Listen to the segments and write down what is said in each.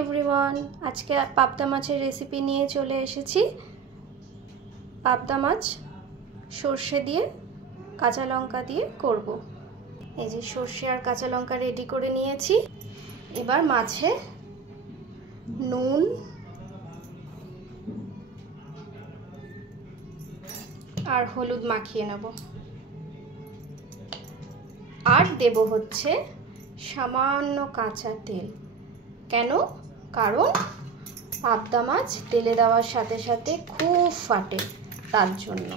Everyone, আজকে পাবদা মাছের রেসিপি নিয়ে চলে এসেছি। পাবদা মাছ সর্ষে দিয়ে কাঁচা লঙ্কা দিয়ে করব। এই যে সর্ষে আর কাঁচা লঙ্কা রেডি করে নিয়েছি। এবার মাছে নুন আর হলুদ মাখিয়ে নেব। আর দেব হচ্ছে সামান্য কাঁচা তেল। কেন? কারণ পাবদা মাছ তেলে দেওয়ার সাথে সাথে খুব ফাটে, তার জন্য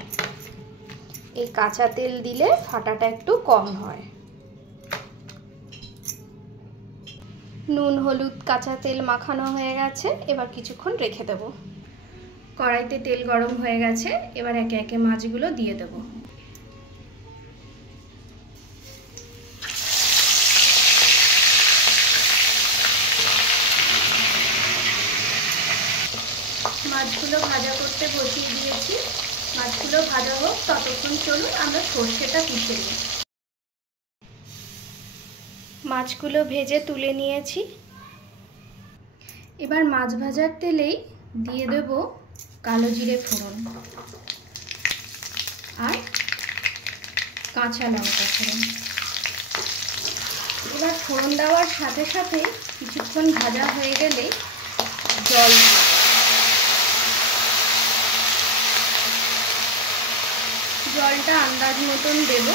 এই কাঁচা তেল দিলে ফাটাটা একটু কম হয়। নুন হলুদ কাঁচা তেল মাখানো হয়ে গেছে, এবার কিছুক্ষণ রেখে দেব। কড়াইতে তেল গরম হয়ে গেছে, এবার একে একে মাছগুলো দিয়ে দেব। মাছগুলো ভাজা করতে বসিয়ে দিয়েছি। মাছগুলো ভাজা হোক, ততক্ষণ চলুন আমরা সর্ষেটা পিষে নিই। মাছগুলো ভেজে তুলে নিয়েছি। এবার মাছ ভাজার তেলেই দিয়ে দেব কালো জিরে ফোড়ন আর কাঁচা লঙ্কা ফোড়ন। এবার ফোড়ন দেওয়ার সাথে সাথে কিছুক্ষণ ভাজা হয়ে গেলে জলটা আন্দাজ মতন দেব,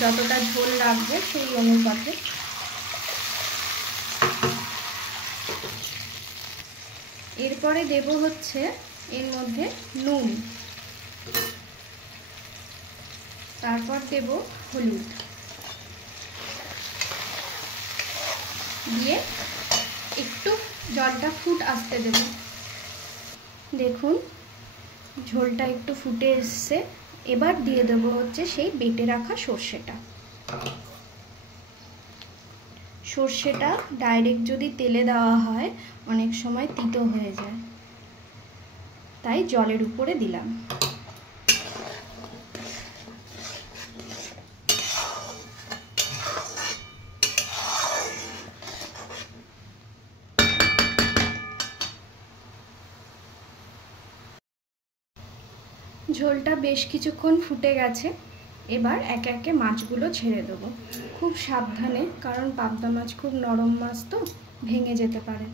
যতটা ঝোল রাখবো সেই অনুপাতে। এরপরে দেব হচ্ছে এর মধ্যে নুন, তারপর দেব হলুদ, দিয়ে একটু জলটা ফুট আসতে দেব। দেখুন ঝোলটা একটু ফুটে এসছে। এবার দিয়ে দেবো হচ্ছে সেই বেটে রাখা সর্ষেটা। সর্ষেটা ডাইরেক্ট যদি তেলে দেওয়া হয় অনেক সময় তিতো হয়ে যায়, তাই জলের উপরে দিলাম। ঝোলটা বেশ কিছুক্ষণ ফুটে গেছে। এবার একে একে মাছগুলো ছেড়ে দেবো, খুব সাবধানে, কারণ পাবদা মাছ খুব নরম মাছ তো ভেঙে যেতে পারে।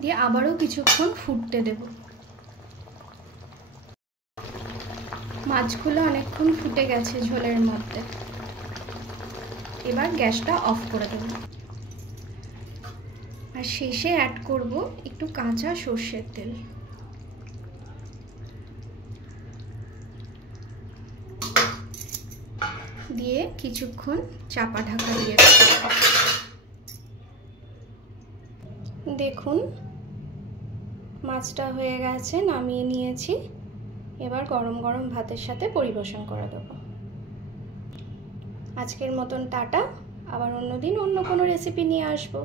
দিয়ে আবারও কিছুক্ষণ ফুটতে দেব। মাছগুলো অনেকক্ষণ ফুটে গেছে ঝোলের মধ্যে। এবার গ্যাসটা অফ করে দেব। আর শেষে অ্যাড করব একটু কাঁচা সর্ষের তেল। দিয়ে কিছুক্ষণ চাপা ঢাকা দিয়ে দেব। দেখুন মাছটা হয়ে গেছে, নামিয়ে নিয়েছি। এবার গরম গরম ভাতের সাথে পরিবেশন করে দেব। আজকের মতন টাটা, আবার অন্যদিন অন্য কোনো রেসিপি নিয়ে আসবো।